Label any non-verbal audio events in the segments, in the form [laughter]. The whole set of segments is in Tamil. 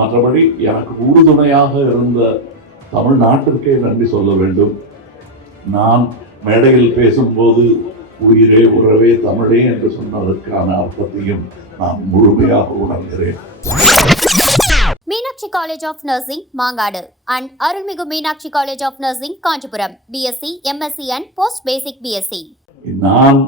மற்றபடி எனக்கு உறுதுணையாக இருந்த தமிழ்நாட்டிற்கே நன்றி சொல்ல வேண்டும். நான் மேடையில் பேசும்போது உயிரே உறவே தமிழே என்று சொன்னதற்கான அர்த்தத்தையும் நான் முழுமையாக உணர்கிறேன். Meenakshi college of nursing Mangadu. And Arulmigu Meenakshi college of nursing Kanchipuram. BSc MSc and post basic BSc நான்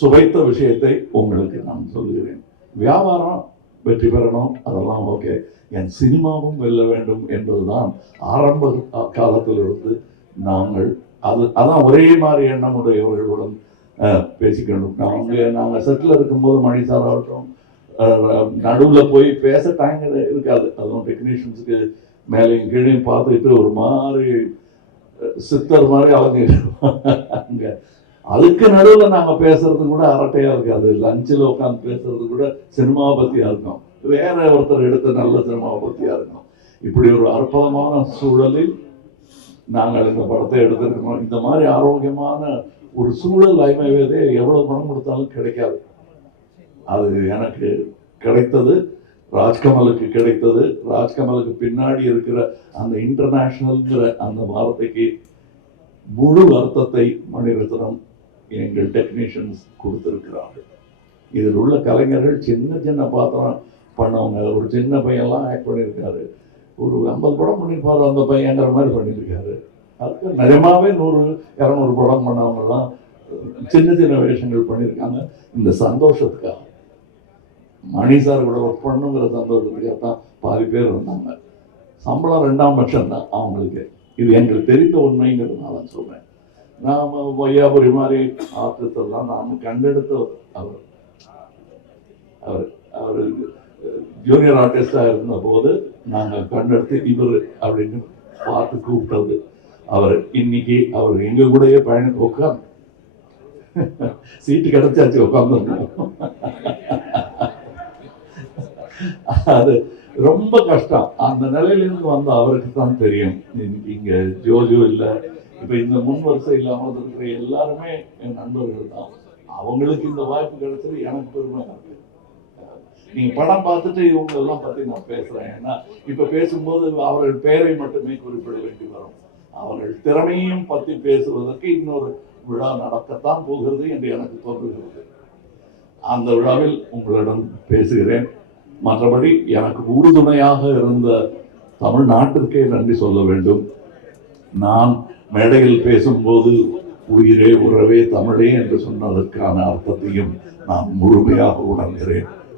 சுவைத்த விஷயத்தை உங்களுக்கு நான் சொல்லுகிறேன் வியாபாரம் வெற்றி பெறணும். அதெல்லாம் ஓகே. என் சினிமாவும் வெல்ல வேண்டும் என்பதுதான் ஆரம்ப காலத்திலிருந்து நாங்கள் அது அதான் ஒரே மாதிரி எண்ணம் உடையவர்களுடன் பேசிக்கணும். நாங்கள் நாங்கள் செட்டில் இருக்கும்போது மணி சார் ஆகட்டும் நடுவில் போய் பேச டைம் இருக்காது. அதுவும் டெக்னீஷியன்ஸுக்கு மேலேயும் கீழே பார்த்துக்கிட்டு ஒரு மாதிரி சித்தர் மாதிரி அவங்க அங்கே அதுக்கு நடுவில் நாங்கள் பேசுறது கூட அரட்டையாக இருக்காது. லஞ்சில் உட்காந்து பேசுறது கூட சினிமாவை பற்றியாக இருக்கும். வேற ஒருத்தர் எடுத்த நல்ல சினிமாவை பற்றியாக இருக்கும் இப்படி ஒரு அற்புதமான சூழலில் நாங்கள் இந்த படத்தை எடுத்திருக்கிறோம். இந்த மாதிரி ஆரோக்கியமான ஒரு சூழல் அமைவதே எவ்வளவு பணம் கொடுத்தாலும் கிடைக்காது. அது எனக்கு கிடைத்தது ராஜ்கமலுக்கு கிடைத்தது. ராஜ்கமலுக்கு பின்னாடி இருக்கிற அந்த இன்டர்நேஷ்னல்ங்கிற அந்த வார்த்தைக்கு முழு அர்த்தத்தை மணிரத்னம் எங்கள் டெக்னீஷியன்ஸ் கொடுத்திருக்கிறார்கள். இதில் உள்ள கலைஞர்கள் சின்ன சின்ன பாத்திரம் பண்ணவங்க. ஒரு சின்ன பையன்லாம் ஆக்ட் பண்ணியிருக்காரு. ஒரு ஐம்பது படம் பண்ணியிருப்பாரு அந்த பையன்ற மாதிரி பண்ணியிருக்காரு. அதுக்கு நிஜமாவே நூறு இரநூறு படம் பண்ணவங்கலாம் சின்ன சின்ன வேஷங்கள் பண்ணியிருக்காங்க. இந்த சந்தோஷத்துக்காக. மணி சார் கூட ஒர்க் பண்ணுங்கிற சந்தோஷத்துக்காக தான் பாதி பேர் இருந்தாங்க. சம்பளம் ரெண்டாம் பட்சம் தான் அவங்களுக்கு. இது எங்களுக்கு தெரிந்த உண்மைங்கிறதுனால சொல்கிறேன் நாம் வையாபுரி மாதிரி ஆர்டிஸ்ட் எல்லாம் நாம கண்டெடுத்த அவர் அவர் அவர் ஜூனியர் ஆர்டிஸ்டா இருந்த போது நாங்க கண்டெடுத்து இவர் அப்படின்னு பார்த்து கூப்பிட்டது. அவர் இன்னைக்கு அவர் எங்க கூடயே பயணம் உட்காந்து சீட்டு [laughs] கிடைச்சாச்சு உட்காந்துருந்தோம் அது ரொம்ப கஷ்டம். அந்த நிலையிலிருந்து வந்த அவருக்கு தான் தெரியும். இங்க- ஜோஜோ இல்லை. இப்ப இந்த முன் வரிசை இல்லாமல் இருக்கிற எல்லாருமே என் நண்பர்கள் தான். அவங்களுக்கு இந்த வாய்ப்பு கிடைச்சது எனக்கு பெருமை நீங்க படம் பார்த்துட்டு இவங்க எல்லாம் பத்தி நான் பேசுறேன். ஏன்னா இப்ப பேசும்போது அவர்கள் பெயரை மட்டுமே குறிப்பிட வேண்டி வரும். அவர்கள் திறமையும் பத்தி பேசுவதற்கு இன்னொரு விழா நடக்கத்தான் போகிறது என்று எனக்கு தோன்றுகிறது. அந்த விழாவில் உங்களிடம் பேசுகிறேன். மற்றபடி எனக்கு உறுதுணையாக இருந்த தமிழ்நாட்டிற்கே நன்றி சொல்ல வேண்டும். நான் மேடையில் பேசும்போது உயிரே உறவே தமிழே என்று சொன்னதற்கான அர்த்தத்தையும் நான் முழுமையாக உணர்கிறேன்.